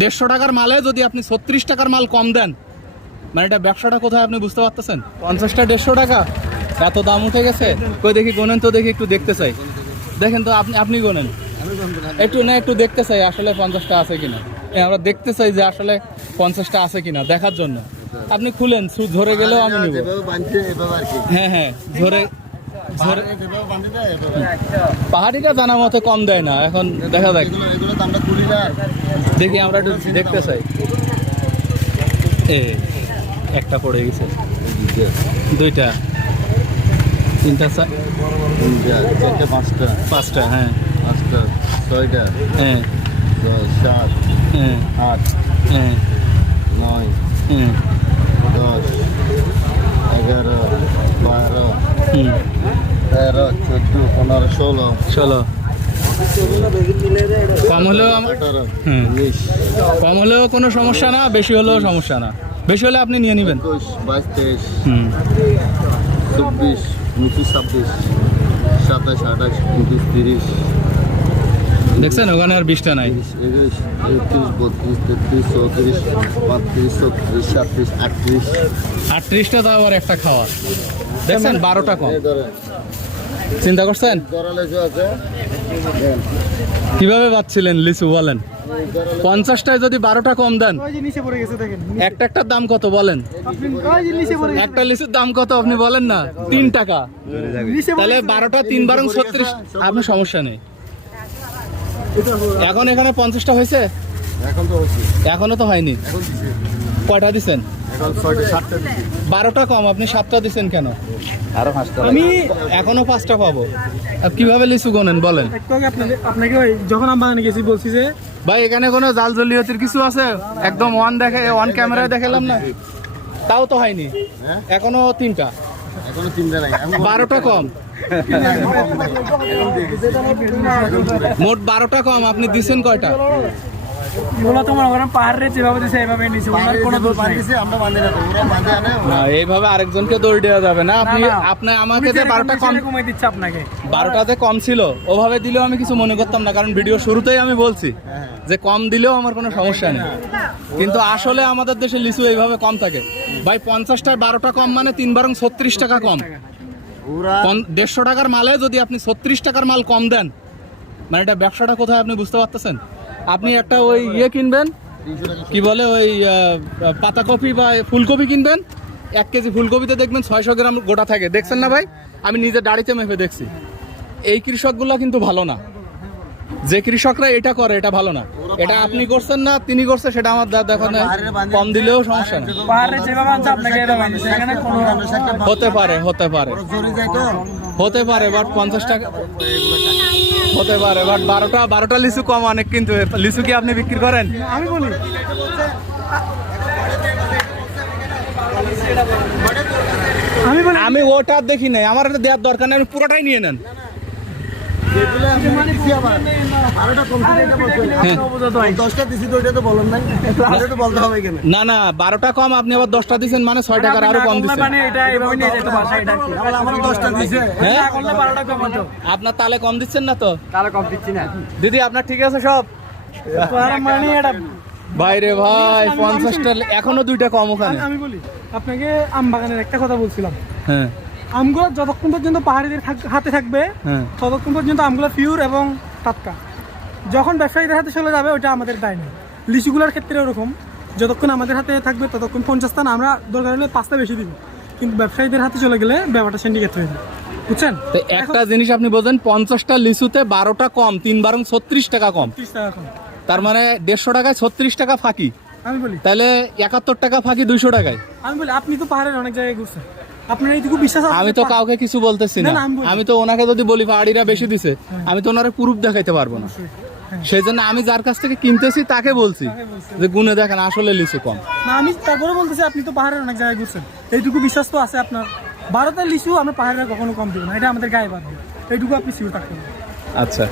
দেড়শো টাকার মালে যদি আপনি ছত্রিশ টাকার মাল কম দেন মানে এটা ব্যবসাটা কোথায় আপনি বুঝতে পারতেছেন? পঞ্চাশটা দেড়শো টাকা? এত দাম উঠে গেছে? কই দেখি গোনেন তো দেখি একটু দেখতে চাই। দেখেন তো আপনি আপনি গোনেন। একটু না একটু দেখতে চাই আসলে পঞ্চাশটা আছে কিনা। আমরা দেখতে চাই যে আসলে পঞ্চাশটা আছে কিনা দেখার জন্য। আপনি খুলেন ধরে গেলেও আমি নিব। হ্যাঁ হ্যাঁ ধরে পাহাড়িটা জানা মতে কম দেয় না এখন দেখা যাক। দেখি আমরা একটু দেখতে চাই। এ একটা পড়ে গেছে। দুইটা। তিনটা চারটে পাঁচটা। পাঁচটা হ্যাঁ। পাঁচটা ছয়টা হ্যাঁ। দশ সাত হ্যাঁ। আট হ্যাঁ। নয় হ্যাঁ। দশ এগারো বারো হুম। তেরো চোদ্দ পনেরো ষোলো। চলো কম হলেও কম হলেও কোনো সমস্যা না বেশি হলেও সমস্যা না। বেশি হলে আপনি নিয়ে নেবেন। বাইশ তেইশ। চব্বিশ পঁচিশ ছাব্বিশ। সাতাশ আঠাশ উনত্রিশ তিরিশ। দেখছেন ওখানে আর বিশটা নাই। তিরিশ একত্রিশ একত্রিশ বত্রিশ তেত্রিশ চৌত্রিশ পঁয়ত্রিশ ছত্রিশ সাতত্রিশ আটত্রিশ। আটত্রিশটা তো আবার একটা খাওয়া দেখছেন? বারোটা কম। চিন্তা করছেন? কীভাবে পাচ্ছিলেন লিচু বলেন? পঞ্চাশটায় যদি বারোটা কম দেন ওই যে নিচে পড়ে গেছে দেখেন একটা একটার দাম কত বলেন? আপনি ওই যে নিচে পড়ে গেছে একটা লিচুর দাম কত আপনি বলেন না? তিন টাকা। তাহলে বারোটা তিন বারং ছত্রিশ আপনার সমস্যা নেই। এখন এখানে পঞ্চাশটা হয়েছে? এখন তো এখনও তো হয়নি। কয়টা দিছেন? বারোটা কম আপনি সাতটা দিচ্ছেন কেন? আরও পাঁচটা আমি এখনও পাঁচটা পাবো। কীভাবে লিচু গোনেন বলেন? আপনাকে আপনাকে যখন আমি গেছি বলছি যে ভাই এখানে কোনো জাল জলিয়তির কিছু আছে? একদম ওয়ান দেখে ওয়ান ক্যামেরায় দেখালাম না? তাও তো হয়নি। হ্যাঁ? এখনও তিনটা। এখনও তিনটা নাই বারোটা কম। মোট বারোটা কম আপনি দিচ্ছেন কয়টা? তোমার ওরা পাহাড়ে যেভাবে দিছে এভাবে নিচে ওনার কোনো দোষ নাই। আমরা বাঁধি না ওরা বাঁধে আনে না এইভাবে আরেকজনকে দৌড় দেওয়া যাবে না। আপনি। আপনি আমাকে যে বারোটা কম কমাই দিচ্ছে আপনাকে। বারোটাতে কম ছিল ওভাবে দিলেও আমি কিছু মনে করতাম না কারণ ভিডিও শুরুতেই আমি বলছি যে কম দিলেও আমার কোনো সমস্যা নেই। কিন্তু আসলে আমাদের দেশে লিচু এইভাবে কম থাকে। ভাই পঞ্চাশটায় বারোটা কম মানে তিন বারং ছত্রিশ টাকা কম। দেড়শো টাকার মালে যদি আপনি ছত্রিশ টাকার মাল কম দেন মানে এটা ব্যবসাটা কোথায় আপনি বুঝতে পারতেছেন? আপনি একটা ওই ইয়ে কিনবেন, কি বলে ওই পাতাকপি বা ফুলকপি কিনবেন, এক কেজি ফুলকপিতে দেখবেন ছয়শো গ্রাম গোটা থাকে। দেখছেন না ভাই? আমি নিজে দাড়িতে মেপে দেখছি। এই কৃষকগুলো কিন্তু ভালো না। যে কৃষকরা এটা করে এটা ভালো না। এটা আপনি করছেন না তিনি করছে সেটা আমার দা- দেখো কম দিলেও সমস্যা হতে পারে হতে পারে। হতে পারে বাট পঞ্চাশ টাকা হতে পারে বাট বারোটা বারোটা লিচু কম অনেক কিন্তু লিচু কি আপনি বিক্রি করেন? আমি বলি। আমি ওটা দেখি নাই। আমার এটা দেওয়ার দরকার নেই আপনি পুরোটাই নিয়ে নেন। না না বারোটা কম আপনি আবার দশটা দিচ্ছেন মানে ছয় টাকার আরও কম দিচ্ছেন মানে হ্যাঁ। না বারোটা কম আপনার তালে কম দিচ্ছেন না তো? তাহলে কম দিচ্ছি না। দিদি আপনার ঠিক আছে সব? পাহাড়ে মানে বাইরে ভাই পঞ্চাশটা এখনও দুইটা কম ওখানে। আমি- আমি বলি আপনাকে আম বাগানের একটা কথা বলছিলাম। হ্যাঁ। আমগুলো যতক্ষণ পর্যন্ত পাহাড়িদের হাতে থাকবে হ্যাঁ। ততক্ষণ পর্যন্ত আমগুলো পিওর এবং টাটকা। যখন ব্যবসায়ীদের হাতে চলে যাবে ওটা আমাদের দায় নেই। লিচুগুলোর ক্ষেত্রে ওরকম। যতক্ষণ আমাদের হাতে থাকবে ততক্ষণ পঞ্চাশটা না আমরা দরকার হলে পাঁচটা বেশি দিব। কিন্তু ব্যবসায়ীদের হাতে চলে গেলে ব্যাপারটা সিন্ডিকেট হয়ে যায়। বুঝছেন? তো একটা জিনিস আপনি বলছেন পঞ্চাশটা লিচুতে বারোটা কম তিন বারং ছত্রিশ টাকা কম। ত্রিশ টাকা কম। তার মানে দেড়শো টাকায় ছত্রিশ টাকা ফাঁকি। আমি বলি। তাহলে একাত্তর টাকা ফাঁকি দুইশো টাকায়। আমি বলি আপনি তো পাহাড়ের অনেক জায়গায় ঘুরছেন। আপনার এইটুকু বিশ্বাস আমি তো কাউকে কিছু বলতেছি না, আমি তো ওনাকে যদি বলি পাহাড়িরা বেশি দিছে আমি তো ওনারে প্রুফ দেখাইতে পারব না। সেই জন্য আমি যার কাছ থেকে কিনতেছি তাকে বলছি যে গুনে দেখেন আসলে লিচু কম। না আমি তারপরে বলতেছি আপনি তো পাহাড়ের অনেক জায়গায় ঘুরছেন। এইটুকু বিশ্বাস তো আছে আপনার। ভারতের লিচু আমরা পাহাড়ে কখনো কম দিব না এটা আমাদের গায়ে বাদ এইটুকু আপনি থাকতে আচ্ছা।